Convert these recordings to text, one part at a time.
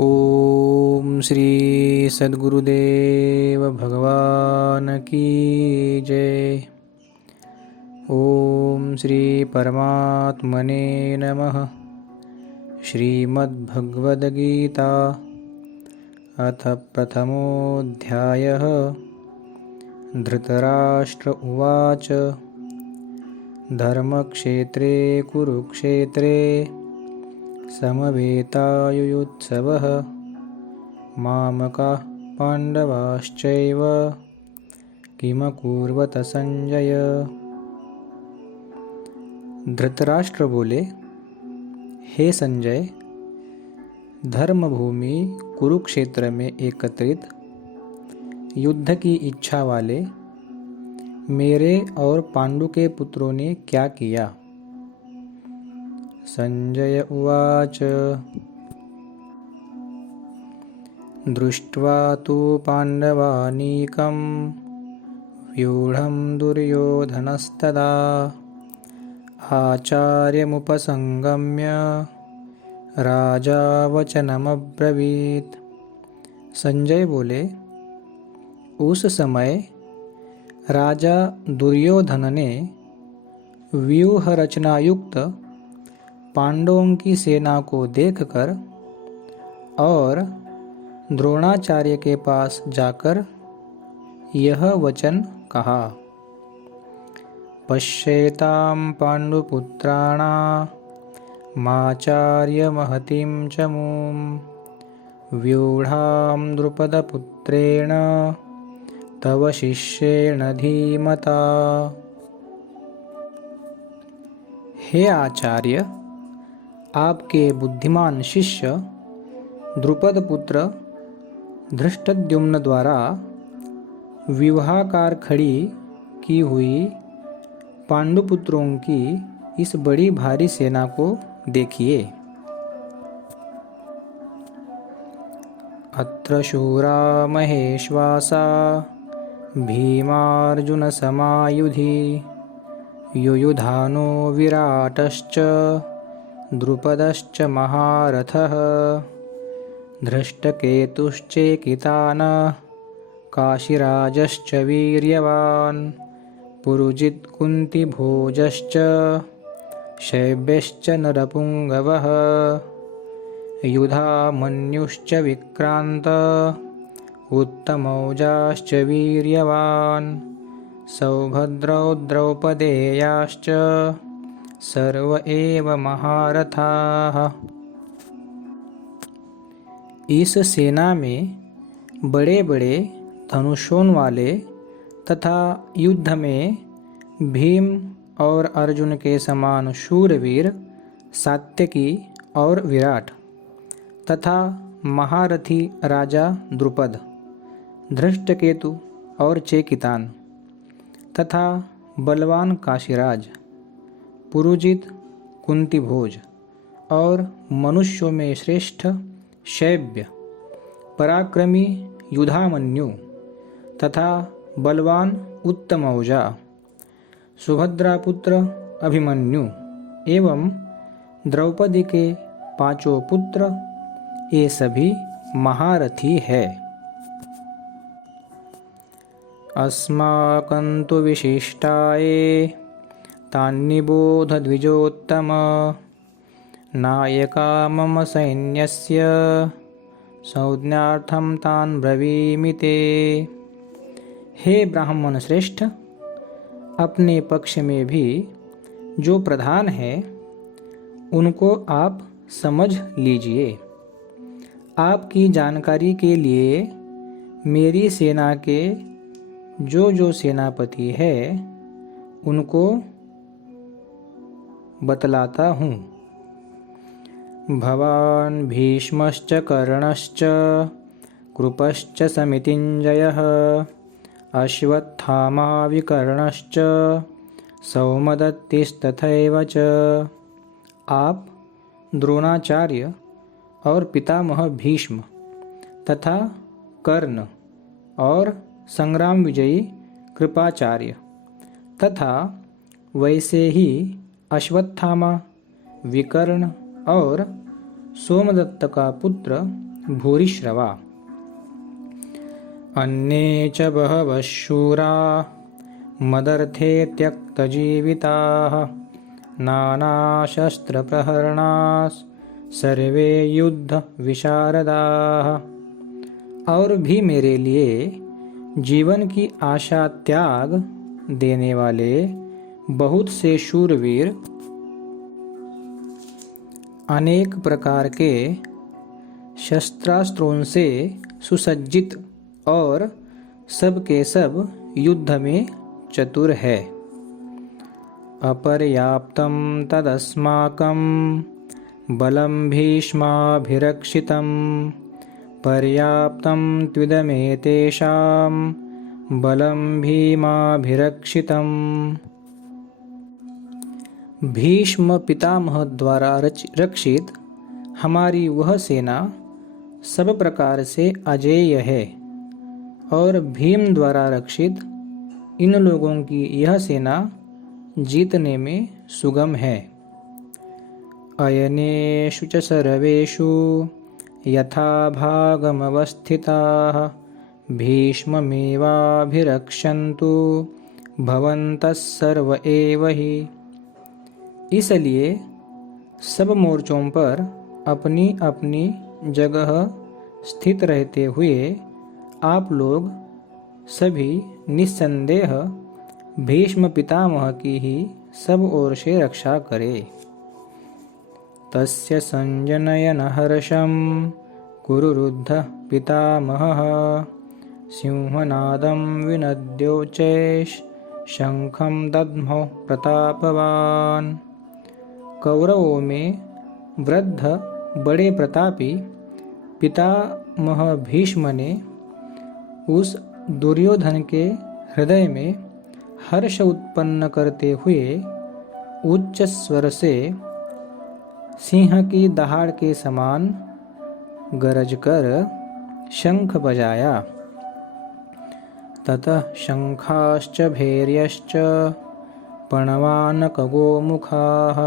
ओम श्री सद्गुरुदेव भगवान की जय। ओम श्री परमात्मने नमः। श्रीमद्भगवद्गीता अथ प्रथमोऽध्यायः। धृतराष्ट्र उवाच धर्मक्षेत्रे कुरुक्षेत्रे समवेतायुयुत्सवः मामकाः पाण्डवाश्चैव किमकुर्वत संजय। धृतराष्ट्र बोले, हे संजय, धर्मभूमि कुरुक्षेत्र में एकत्रित युद्ध की इच्छा वाले मेरे और पांडु के पुत्रों ने क्या किया। संजय उवाच दृष्ट्वा तु पाण्डवानीकं व्यूढं दुर्योधनस्तदा आचार्यमुपसंगम्य राजा वचनमब्रवीत्। संजय बोले, उस समय राजा दुर्योधन ने व्यूह रचनायुक्त पांडवों की सेना को देखकर और द्रोणाचार्य के पास जाकर यह वचन कहा। पश्येतां पाण्डुपुत्राणामाचार्य महतीं च मूं व्यूढां द्रुपदपुत्रेण तव शिष्येण धीमता। हे आचार्य, आपके बुद्धिमान शिष्य द्रुपद पुत्र धृष्टद्युम्न द्वारा विवाहकार खड़ी की हुई पांडुपुत्रों की इस बड़ी भारी सेना को देखिए। अत्र शूरा महेश्वासा भीमार्जुन समायुधि युयुधानो विराटश्च द्रुपदश्च महारथः धृष्टकेतुश्चेकितानः काशीराजश्च वीर्यवान् पुरुजित् कुन्तिभोजश्च शैब्यश्च नरपुङ्गवः युधामन्युश्च विक्रान्त उत्तमौजाश्च वीर्यवान् सौभद्रौ द्रौपदेयाश्च सर्व एव महारथाः। इस सेना में बड़े बड़े धनुषों वाले तथा युद्ध में भीम और अर्जुन के समान शूरवीर सात्यकी और विराट तथा महारथी राजा द्रुपद, धृष्टकेतु और चेकितान तथा बलवान काशीराज, पुरुजित, कुंतीभोज और मनुष्यों में श्रेष्ठ शैब्य, पराक्रमी युधामन्यु तथा बलवान उत्तमौजा, सुभद्रापुत्र अभिमन्यु एवं द्रौपदी के पांचों पुत्र, ये सभी महारथी है। अस्माकं तु विशिष्टाये तान्निबोध द्विजोत्तम नायका मम सैन्यस्य संज्ञार्थं तान् ब्रवीमि ते। हे ब्राह्मण श्रेष्ठ, अपने पक्ष में भी जो प्रधान है उनको आप समझ लीजिए। आपकी जानकारी के लिए मेरी सेना के जो सेनापति है उनको बतलाता हूँ। भवान् भीष्मश्च कर्णश्च कृपश्च समितिञ्जयः अश्वत्थामा विकर्णश्च सौमदत्तिस्तथैव च। आप द्रोणाचार्य और पितामह भीष्म तथा कर्ण और संग्राम विजयी कृपाचार्य तथा वैसे ही अश्वत्थामा, विकर्ण और सोमदत्त का पुत्र भूरिश्रवा। अन्ये च बहवः शूरा मदर्थे त्यक्तजीविताः नानाशस्त्रप्रहरणाः सर्वे युद्ध विशारदाः। और भी मेरे लिए जीवन की आशा त्याग देने वाले बहुत से शूरवीर अनेक प्रकार के शस्त्रास्त्रों से सुसज्जित और सब के सब युद्ध में चतुर है। अपर्याप्तं तदस्माकं बलं भीष्माभिरक्षितं पर्याप्तं त्विदमेतेषां बलं भीमाभिरक्षितम्। भीष्म पितामह द्वारा रक्षित हमारी वह सेना सब प्रकार से अजेय है और भीम द्वारा रक्षित इन लोगों की यह सेना जीतने में सुगम है। अयनेषु च सर्वेषु यथा भागमवस्थिताः भीष्ममेवाभिरक्षन्तु भवन्तः सर्व एव हि। इसलिए सब मोर्चों पर अपनी अपनी जगह स्थित रहते हुए आप लोग सभी निस्संदेह भीष्म पितामह की ही सब ओर से रक्षा करें। तस्य संजनयन हर्षं कुरुरुद्ध पितामहः सिंहनादं विनद्योच्चैः शंखं दद्मो प्रतापवान्। कौरवों में वृद्ध बड़े प्रतापी पितामह भीष्म ने उस दुर्योधन के हृदय में हर्ष उत्पन्न करते हुए उच्च स्वर से सिंह की दहाड़ के समान गरज कर शंख बजाया। ततः शंखाश्च भैर्यश्च पणवानकगोमुखाः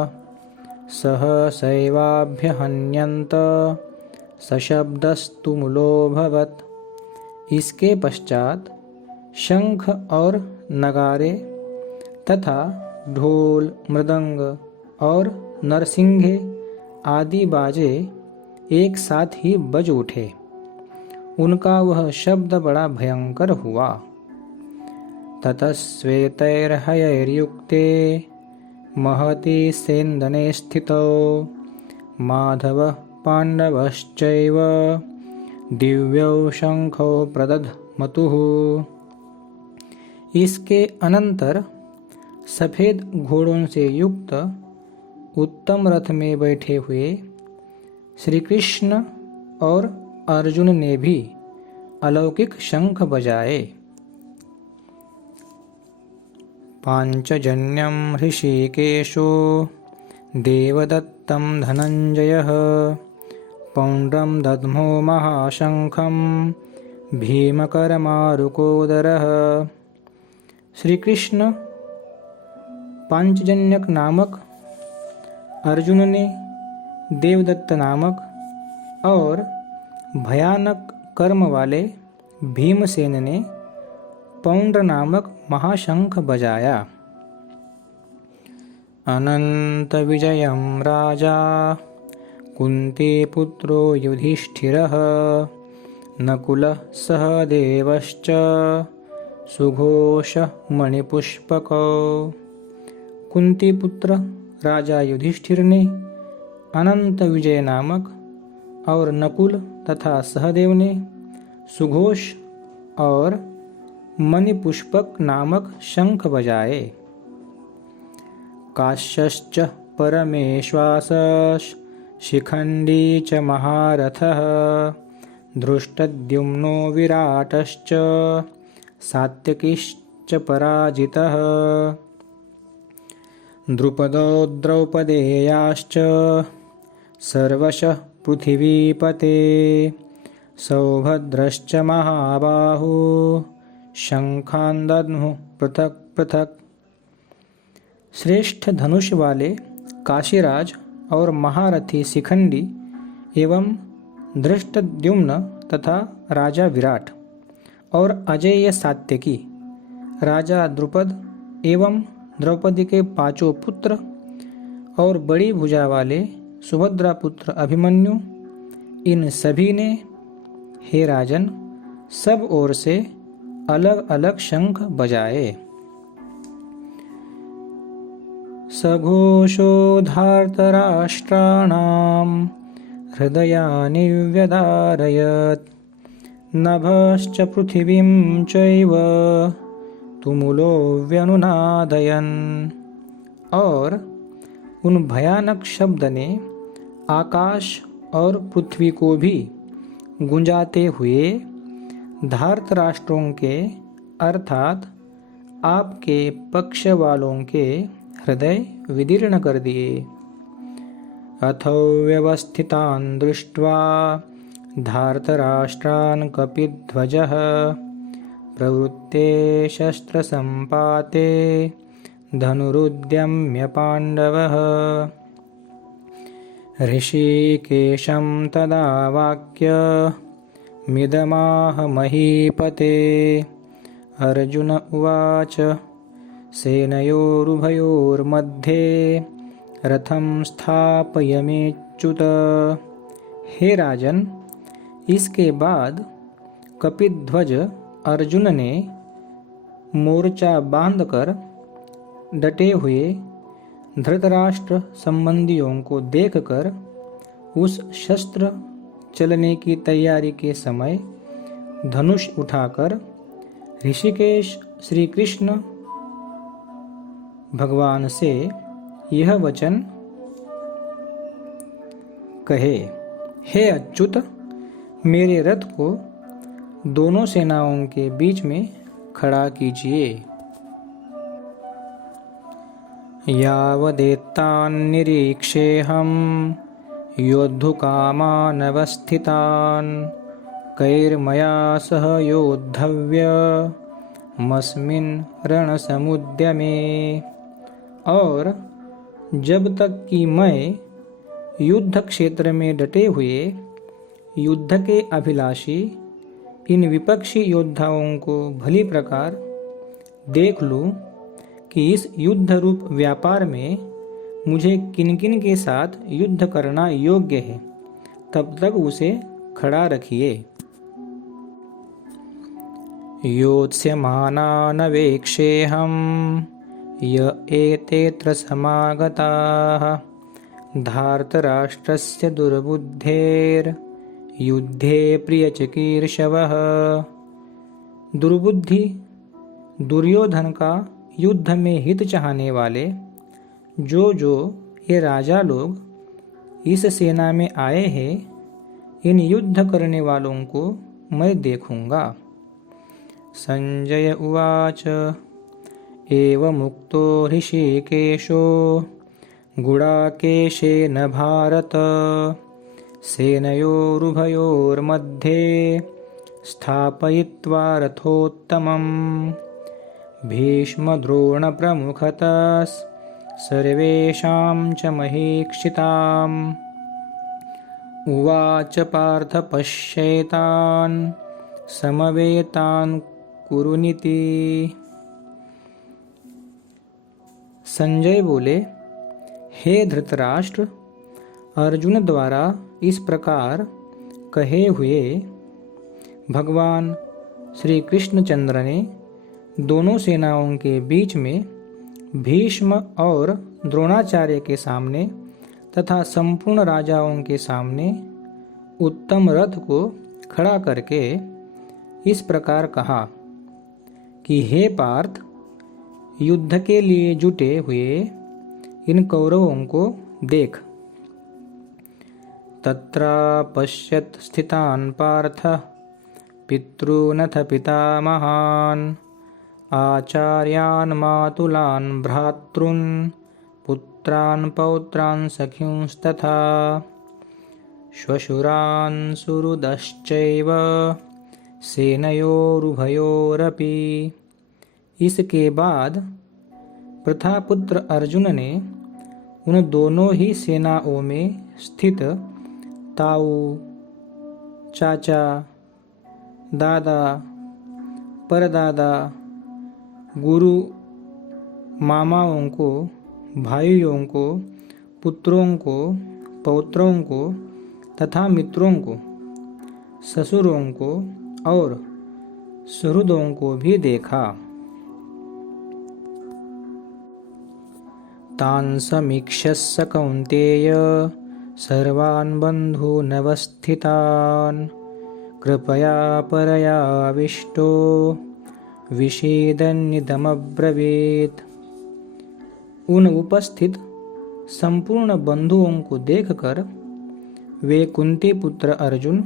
सहसैवाभ्यहन्यन्त सशब्दस्तु मूलोऽभवत्। इसके पश्चात शंख और नगारे तथा ढोल मृदंग और नरसिंघे आदि बाजे एक साथ ही बज उठे। उनका वह शब्द बड़ा भयंकर हुआ। ततः श्वेतैर्हयैर्युक्ते महति सेन्दने स्थितौ माधवः पाण्डवश्चैव दिव्यौ शंखौ प्रदध्मतुः। इसके अनंतर सफेद घोड़ों से युक्त उत्तम रथ में बैठे हुए श्री कृष्ण और अर्जुन ने भी अलौकिक शंख बजाए। पांचजन्यं ऋषिकेशो देवदत्तं धनंजयः पौंड्रं दद्मो महाशंखं भीमकरमारुकोदरः। श्री कृष्ण पांचजन्यक नामक अर्जुन ने देवदत्त नामक और भयानक कर्म वाले भीमसेन ने पौंड्र नामक महाशंख बजाया। अनंत विजयं राजा कुंतीपुत्रो युधिष्ठिरः नकुलः सहदेवश्च सुघोषः मणिपुष्पकौ। कुंती पुत्र राजा युधिष्ठिर ने अनंत विजय नामक और नकुल तथा सहदेव ने सुघोष और मणिपुष्पक नामक शंख बजाए। काश्यश्च परमेश्वासः शिखंडी च महारथः धृष्टद्युम्नो विराटश्च सात्यकिश्च पराजितः द्रुपदो द्रौपदेयाश्च सर्वशः पृथिवीपते सौभद्रश्च महाबाहु शंखान् दद्मुः पृथक पृथक। श्रेष्ठ धनुष वाले काशीराज और महारथी शिखंडी एवं धृष्टद्युम्न तथा राजा विराट और अजेय सात्यकी, राजा द्रुपद एवं द्रौपदी के 5 पुत्र और बड़ी भुजा वाले सुभद्रा पुत्र अभिमन्यु, इन सभी ने, हे राजन, सब ओर से अलग अलग शंख बजाए। सघोषो धार्तराष्ट्राणां हृदयानि व्यधारयत्, नभश्च पृथिवीं चैव तुमुलो व्यनुनादयन्। और उन भयानक शब्द ने आकाश और पृथ्वी को भी गुंजाते हुए धार्तराष्ट्रों के अर्थात आपके पक्ष वालों के हृदय विदीर्ण कर दिए। अथो व्यवस्थितान् दृष्ट्वा धार्तराष्ट्रान् कपिध्वजः प्रवृत्ते शस्त्रसम्पाते धनुरुद्यम्य पाण्डवः। ऋषिकेशं तदा वाक्य मिदमाह महीपते। अर्जुन उवाच सेनयोरुभयोर्मध्ये रथं स्थापयमेच्युत। हे राजन, इसके बाद कपिध्वज अर्जुन ने मोर्चा बांधकर डटे हुए धृतराष्ट्र संबंधियों को देखकर उस शस्त्र चलने की तैयारी के समय धनुष उठाकर ऋषिकेश श्री कृष्ण भगवान से यह वचन कहे, हे अच्युत, मेरे रथ को दोनों सेनाओं के बीच में खड़ा कीजिए। यावदेतान्निरीक्षेऽहं योद्धुकामानवस्थितान् कैर्मया सह योद्धव्यमस्मिन् रणसमुद्यमे। और जब तक कि मैं युद्ध क्षेत्र में डटे हुए युद्ध के अभिलाषी इन विपक्षी योद्धाओं को भली प्रकार देख लूं कि इस युद्ध रूप व्यापार में मुझे किन किन के साथ युद्ध करना योग्य है, तब तक उसे खड़ा रखिए। योत्स्यमानानवेक्षेऽहं य एतेऽत्र समागताः धार्तराष्ट्रस्य दुर्बुद्धेर्युद्धे प्रियचिकीर्षवः। दुर्बुद्धि दुर्योधन का युद्ध में हित चाहने वाले जो ये राजा लोग इस सेना में आए हैं, इन युद्ध करने वालों को मैं देखूंगा। संजय उवाच एवमुक्तो ऋषिकेशो गुडाकेशेन भारत सेनयोरुभयोर्मध्ये स्थापयित्वा रथोत्तमम् भीष्मद्रोणप्रमुखतः सर्वेषां च महीक्षिताम्। उवाच पार्थ पश्येतान् समवेतान् कुरुनिति। संजय बोले, हे धृतराष्ट्र, अर्जुन द्वारा इस प्रकार कहे हुए भगवान श्री कृष्णचंद्र ने दोनों सेनाओं के बीच में भीष्म और द्रोणाचार्य के सामने तथा संपूर्ण राजाओं के सामने उत्तम रथ को खड़ा करके इस प्रकार कहा कि हे पार्थ, युद्ध के लिए जुटे हुए इन कौरवों को देख। तत्र पश्यत् स्थितान् पार्थ पितॄनथ पितामहान् आचार्यान् मातुलान् भ्रातॄन् पुत्रान् पौत्रान् सखींस्तथा श्वशुरान् सुहृदश्चैव सेनयोरुभयोरपि। इसके बाद प्रथापुत्र अर्जुन ने उन दोनों ही सेनाओं में स्थित ताऊ, चाचा, दादा, परदादा, गुरु, मामाओं को, भाइयों को, पुत्रों को, पौत्रों को तथा मित्रों को, ससुरों को और सुहृदों को भी देखा। तान् समीक्ष्य कौन्तेय सर्वान् बन्धूनवस्थितान् कृपया परयाविष्टो विषेदन्निदमब्रवीत्। उन उपस्थित संपूर्ण बंधुओं को देखकर वे कुंती पुत्र अर्जुन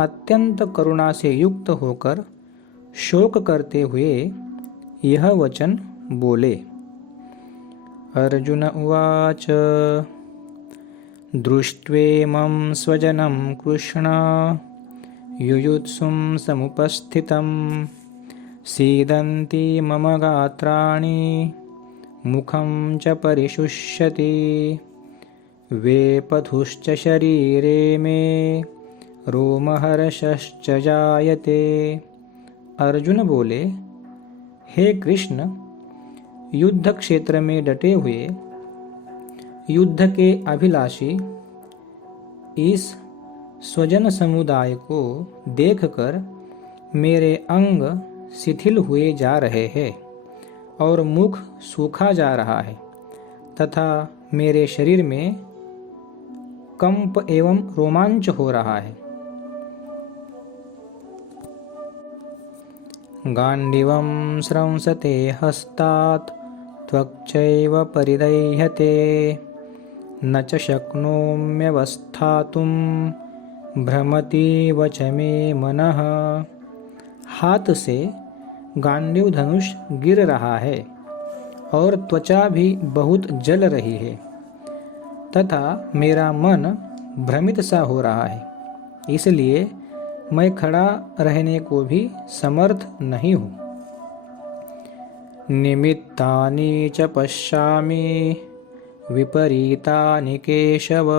अत्यंत करुणा से युक्त होकर शोक करते हुए यह वचन बोले। अर्जुन उवाच दृष्ट्वेमं स्वजनं कृष्ण युयुत्सुं समुपस्थितं सीदन्ति मम गात्राणि मुखं च परिशुष्यति वेपथुश्च शरीरे मे रोमहर्षश्च जायते। अर्जुन बोले, हे कृष्ण, युद्ध क्षेत्र में डटे हुए युद्ध के अभिलाषी इस स्वजन समुदाय को देखकर मेरे अंग शिथिल हुए जा रहे हैं और मुख सूखा जा रहा है तथा मेरे शरीर में कंप एवं रोमांच हो रहा है। गांडीवं स्रंसते हस्तात् त्वक्चैव परिदह्यते न च शक्नोम्यवस्थातुं भ्रमतीव च मे मनः। हाथ से गांडीव धनुष गिर रहा है और त्वचा भी बहुत जल रही है तथा मेरा मन भ्रमित सा हो रहा है, इसलिए मैं खड़ा रहने को भी समर्थ नहीं हूँ। निमित्तानि च पश्यामि विपरीतानि केशव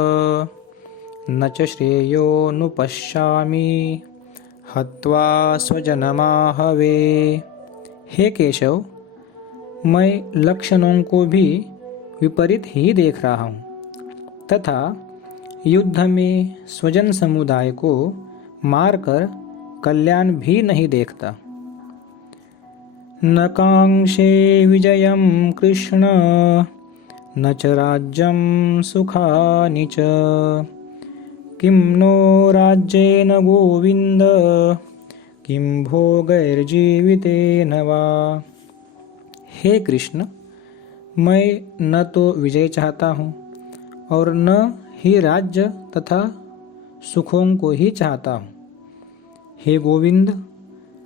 न च श्रेयोनुपश्यामि हत्वा स्वजनमाहवे। हे केशव, मैं लक्षणों को भी विपरीत ही देख रहा हूँ तथा युद्ध में स्वजन समुदाय को मारकर कल्याण भी नहीं देखता। न कांक्षे विजयं कृष्ण न च राज्यं सुखानि च किं नो राज्येन गोविन्द किं भोगैर्जीवितेन वा। हे कृष्ण, मैं न तो विजय चाहता हूँ और न ही राज्य तथा सुखों को ही चाहता हूँ। हे गोविंद,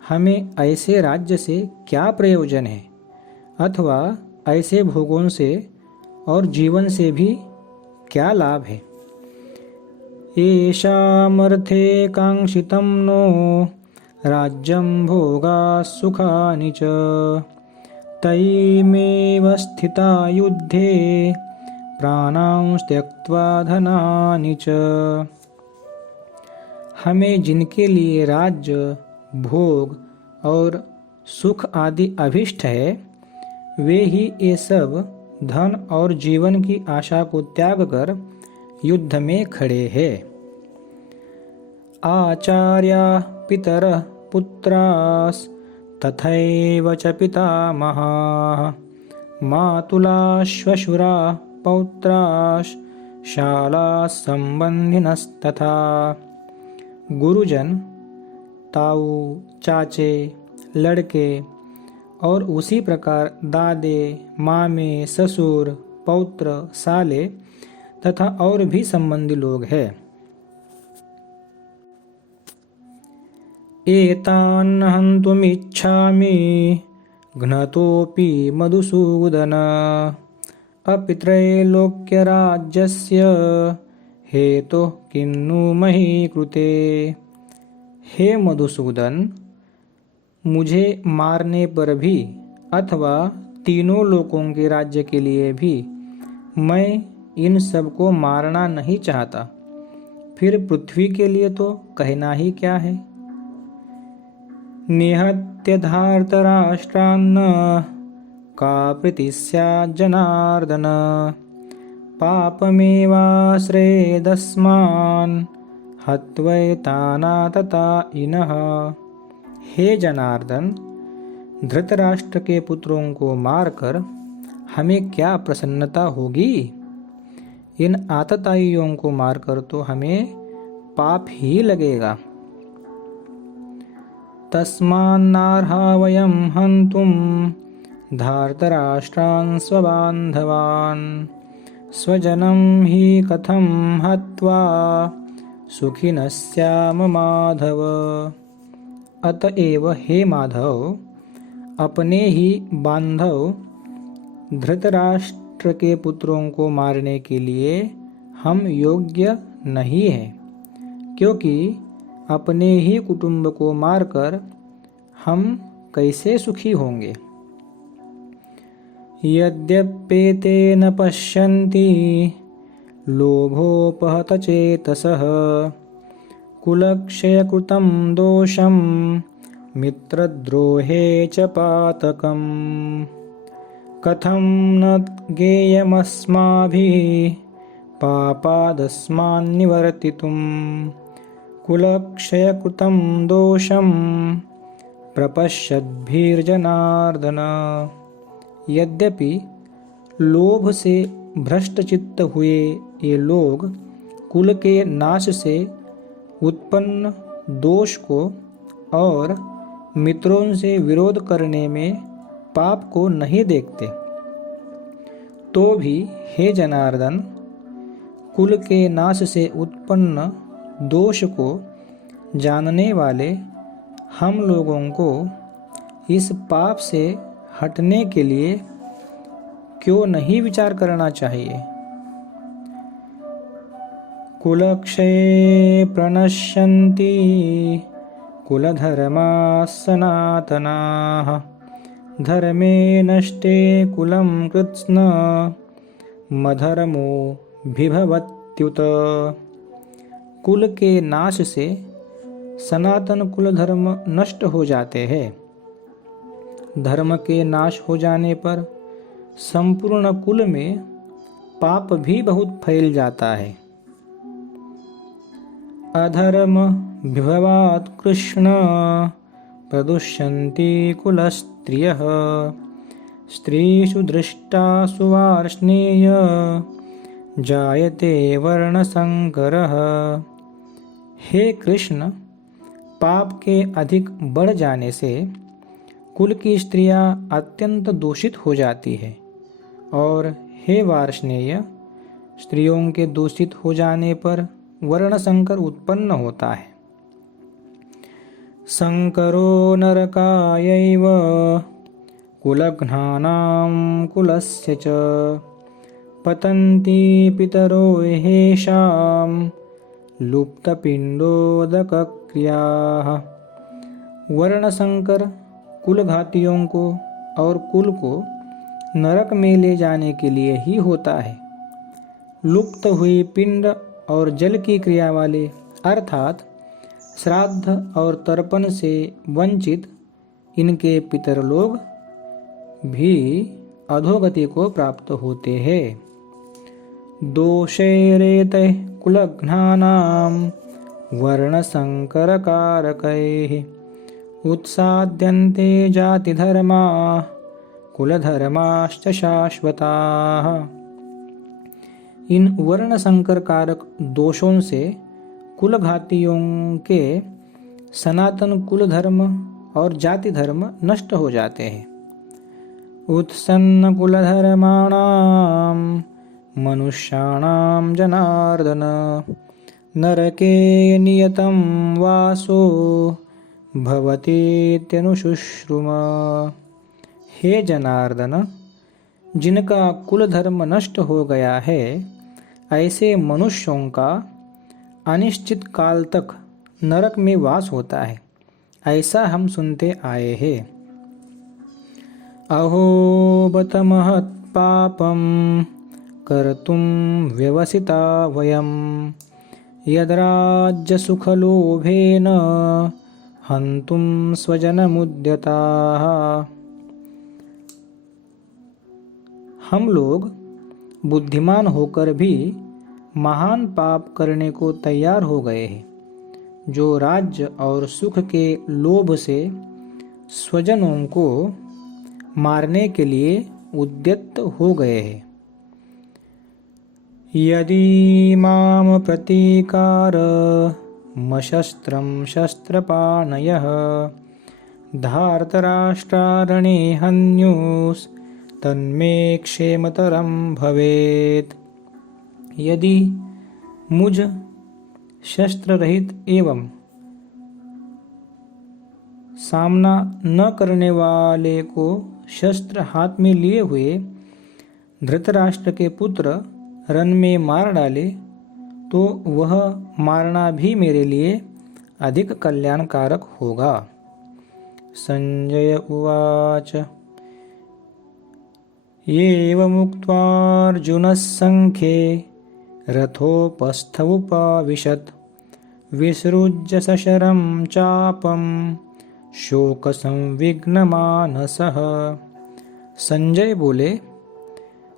हमें ऐसे राज्य से क्या प्रयोजन है अथवा ऐसे भोगों से और जीवन से भी क्या लाभ है। येषामर्थे कांक्षितं नो राज्यं भोगा सुखानि च तैमेव स्थिता युद्धे प्राणां त्यक्त्वा धनानि च। हमें जिनके लिए राज्य, भोग और सुख आदि अभिष्ट है, वे ही ये सब धन और जीवन की आशा को त्याग कर युद्ध में खड़े हैं। आचार्या पितरः पुत्रास् तथैव च पितामहाः मातुलाः श्वशुरा पौत्राश्च शालाः संबंधिनस्तथा। गुरुजन, ताऊ, चाचे, लड़के और उसी प्रकार दादे, मामे, ससुर, पौत्र, साले तथा और भी संबंधी लोग हैं। एतान् हन्तुमिच्छामि घ्नतोऽपि मधुसूदन अपि त्रैलोक्यराज्यस्य हेतुः किन्नु मही कृते। हे मधुसूदन, मुझे मारने पर भी अथवा तीनों लोकों के राज्य के लिए भी मैं इन सब को मारना नहीं चाहता, फिर पृथ्वी के लिए तो कहना ही क्या है। निहत्य धार्तराष्ट्रान्न का प्रीति स्यात् जनार्दन पापमेवाश्रयेदस्मान् हत्वैतानाततायिनः। हे जनार्दन, धृतराष्ट्र के पुत्रों को मारकर हमें क्या प्रसन्नता होगी? इन आतताइयों को मारकर तो हमें पाप ही लगेगा। तस्मान्नार्हा वयं हन्तुं धार्तराष्ट्रान् स्वबान्धवान् स्वजनं हि कथं हत्वा सुखिनः स्याम माधव। अतएव हे माधव, अपने ही बांधव धृतराष्ट्र के पुत्रों को मारने के लिए हम योग्य नहीं हैं, क्योंकि अपने ही कुटुंब को मारकर हम कैसे सुखी होंगे। यद्यप्येतेन पश्यन्ति लोभोपहतचेतसः कुलक्षयकृतं दोषं मित्रद्रोहे च पातकम्। कथं न ज्ञेयमस्माभिः पापादस्मान्निवर्तितुं कुलक्षयकृतं दोषं प्रपश्यद्भिर्जनार्दन। यद्यपि लोभ से भ्रष्टचित्त हुए ये लोग कुल के नाश से उत्पन्न दोष को और मित्रों से विरोध करने में पाप को नहीं देखते, तो भी हे जनार्दन, कुल के नाश से उत्पन्न दोष को जानने वाले हम लोगों को इस पाप से हटने के लिए क्यों नहीं विचार करना चाहिए। कुलक्षये प्रणश्यन्ति कुलधर्माः सनातनाः धर्मे नष्टे कुलं कृत्स्न मधर्मो विभवत्युत। कुल के नाश से सनातन कुल धर्म नष्ट हो जाते हैं। धर्म के नाश हो जाने पर संपूर्ण कुल में पाप भी बहुत फैल जाता है। अधर्म विभवात् कृष्ण प्रदुष्यन्ति कुलस्त्रियः स्त्रीषु दृष्टासु वार्ष्णेय जायते वर्णसंकरः। हे कृष्ण, पाप के अधिक बढ़ जाने से कुल की स्त्रियां अत्यंत दूषित हो जाती है, और हे वार्ष्णेय, स्त्रियों के दूषित हो जाने पर वर्ण संकर उत्पन्न होता है। संकरो नरकायैव कुलघ्नानां कुलस्य च पतन्ति पितरो येषां लुप्तपिंडोदकक्रियाः। वर्ण संकर कुलघातियों को और कुल को नरक में ले जाने के लिए ही होता है। लुप्त हुई पिंड और जल की क्रिया वाले अर्थात श्राद्ध और तर्पण से वंचित इनके पितर लोग भी अधोगति को प्राप्त होते हैं। दोषैरेतैः कुलघ्नानां वर्णसंकरकारकैः उत्साद्यन्ते जातिधर्माः कुलधर्माश्च शाश्वताः। इन वर्ण संकर कारक दोषों से कुलघातियों के सनातन कुल धर्म और जाति धर्म नष्ट हो जाते हैं। उत्सन्न कुलधर्माणां मनुष्याणां जनार्दन नरके नियतं वासो भवतीत्यनुशुश्रुम। हे जनार्दन, जिनका कुल धर्म नष्ट हो गया है, ऐसे मनुष्यों का अनिश्चित काल तक नरक में वास होता है, ऐसा हम सुनते आए हैं। अहो बत महत् पापं कर्तुं व्यवसिता वयं यद्राज्यसुखलोभेन हन्तुं स्वजनमुद्यताः। हम लोग बुद्धिमान होकर भी महान पाप करने को तैयार हो गए हैं, जो राज्य और सुख के लोभ से स्वजनों को मारने के लिए उद्यत हो गए हैं। यदि माम प्रतीकारमशस्त्रं शस्त्रपाणयः धार्तराष्ट्रारणे हन्युस्तन्मे क्षेमतरं भवेत्। यदि मुझ शस्त्र रहित एवं सामना न करने वाले को शस्त्र हाथ में लिए हुए धृतराष्ट्र के पुत्र रण में मार डाले तो वह मारना भी मेरे लिए अधिक कल्याणकारक होगा। संजय उवाच एवमुक्त्वार्जुनः संख्ये रथोपस्थमुपाविशत् विसृज्य सशरं चापं शोकसंविघ्नमानसः। संजय बोले,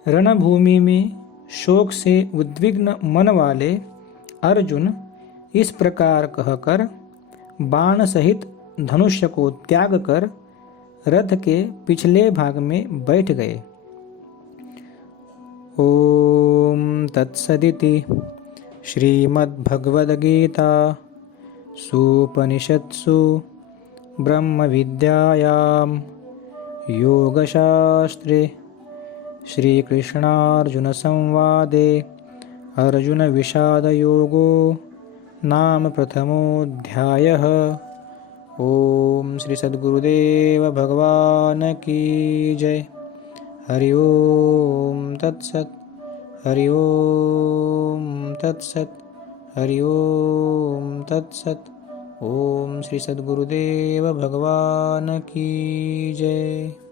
रणभूमि में शोक से उद्विग्न मन वाले अर्जुन इस प्रकार कहकर बाण सहित धनुष्य को त्याग कर रथ के पिछले भाग में बैठ गए। ओम तत्सदिति श्रीमद्भगवद्गीता सूपनिषत्सु ब्रह्मविद्यायां योगशास्त्रे श्रीकृष्णार्जुनसंवादे अर्जुनविषादयोगो नाम प्रथमोऽध्यायः। ओम श्री सद्गुरुदेव भगवान की जय। हरि ओम तत्सत्। हरि ओम तत्सत्। हरि ओम तत्सत्। ओम श्री सद्गुरुदेव भगवान की जय।